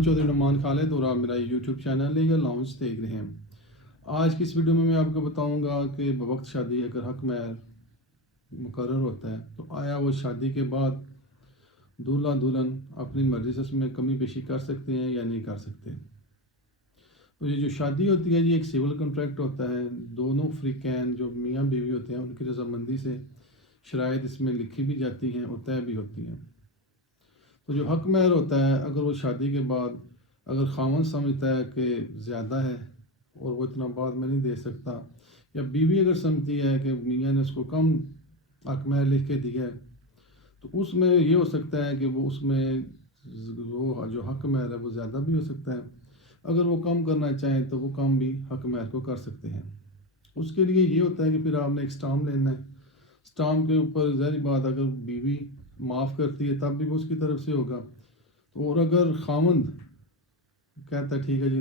نام چودھری نعمان خالد اور آپ میرا یوٹیوب چینل لیگل لاؤنج دیکھ رہے ہیں۔ آج کی اس ویڈیو میں آپ کو بتاؤں گا کہ بوقت شادی اگر حق مہر مقرر ہوتا ہے تو آیا وہ شادی کے بعد دولہا دلہن اپنی مرضی سے اس میں کمی بیشی کر سکتے ہیں یا نہیں کر سکتے۔ تو یہ جو شادی ہوتی ہے یہ ایک سول کنٹریکٹ ہوتا ہے، دونوں فریقین جو میاں بیوی ہوتے ہیں ان کی رضامندی سے شرائط اس میں لکھی بھی جاتی ہیں اور طے بھی ہوتی ہیں۔ تو جو حق مہر ہوتا ہے اگر وہ شادی کے بعد اگر خاوند سمجھتا ہے کہ زیادہ ہے اور وہ اتنا بعد میں نہیں دے سکتا، یا بیوی اگر سمجھتی ہے کہ میاں نے اس کو کم حق مہر لکھ کے دیا ہے، تو اس میں یہ ہو سکتا ہے کہ وہ اس میں وہ جو حق مہر ہے وہ زیادہ بھی ہو سکتا ہے۔ اگر وہ کم کرنا چاہیں تو وہ کم بھی حق مہر کو کر سکتے ہیں۔ اس کے لیے یہ ہوتا ہے کہ پھر آپ نے ایک سٹامپ لینا ہے، سٹامپ کے اوپر ظاہری بات اگر بیوی معاف کرتی ہے تب بھی وہ اس کی طرف سے ہوگا، اور اگر خاوند کہتا ہے ٹھیک ہے جی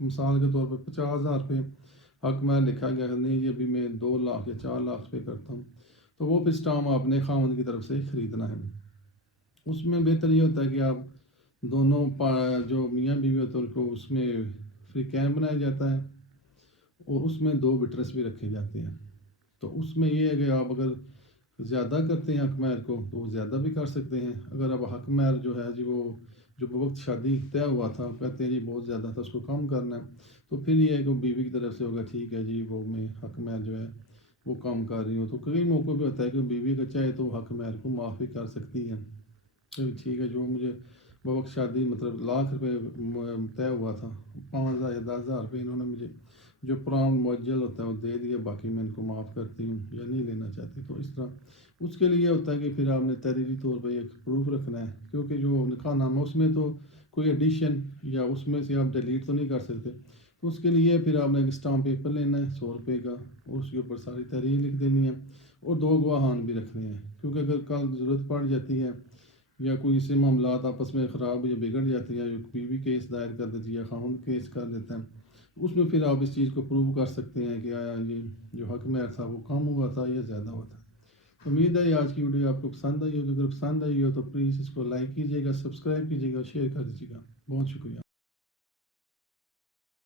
مثال کے طور پہ 50,000 روپے حق مہر لکھا گیا، نہیں جی ابھی میں 2 لاکھ یا 4 لاکھ روپے کرتا ہوں، تو وہ پھر سٹامپ آپ نے خاوند کی طرف سے خریدنا ہے۔ اس میں بہتر یہ ہوتا ہے کہ آپ دونوں جو میاں بیوی ہوتے ہیں ان کو اس میں فریقین بنایا جاتا ہے اور اس میں 2 وٹنس بھی رکھے جاتے ہیں۔ تو اس میں یہ ہے کہ آپ اگر زیادہ کرتے ہیں حق مہر کو تو وہ زیادہ بھی کر سکتے ہیں۔ اگر اب حق مہر جو ہے جی وہ جو بوقت شادی طے ہوا تھا کہتے ہیں جی بہت زیادہ تھا اس کو کم کرنا ہے، تو پھر یہ ہے کہ بیوی کی طرف سے ہوگا ٹھیک ہے جی وہ میں حق مہر جو ہے وہ کم کر رہی ہوں۔ تو کئی موقع پہ ہوتا ہے کہ بیوی کا چاہے تو حق مہر کو معاف بھی کر سکتی ہے، ٹھیک ہے جو مجھے بوقت شادی مطلب لاکھ روپے طے ہوا تھا، 5,000 یا 10,000 روپے انہوں نے مجھے جو پرام معجل ہوتا ہے وہ دے دیا، باقی میں ان کو معاف کرتی ہوں یا نہیں لینا چاہتی۔ تو اس طرح اس کے لیے ہوتا ہے کہ پھر آپ نے تحریری طور پہ ایک پروف رکھنا ہے، کیونکہ جو نکاح نامہ اس میں تو کوئی ایڈیشن یا اس میں سے آپ ڈیلیٹ تو نہیں کر سکتے، تو اس کے لیے پھر آپ نے ایک سٹامپ پیپر لینا ہے 100 روپے کا اور اس کے اوپر ساری تحریر لکھ دینی ہے اور 2 گواہان بھی رکھنے ہیں، کیونکہ اگر کل ضرورت پڑ جاتی ہے یا کوئی سے معاملات آپس میں خراب یا بگڑ جاتے ہیں، یا بیوی کیس دائر کر دیتی ہے یا خاوند کیس کر دیتا ہے، اس میں پھر آپ اس چیز کو پروو کر سکتے ہیں کہ آیا یہ جو حق مہر تھا وہ کم ہوا تھا یا زیادہ ہوا تھا۔ امید ہے آج کی ویڈیو آپ کو پسند آئی ہوگی، اگر پسند آئی ہو تو پلیز اس کو لائک کیجیے گا، سبسکرائب کیجیے گا، شیئر کر دیجیے گا۔ بہت شکریہ۔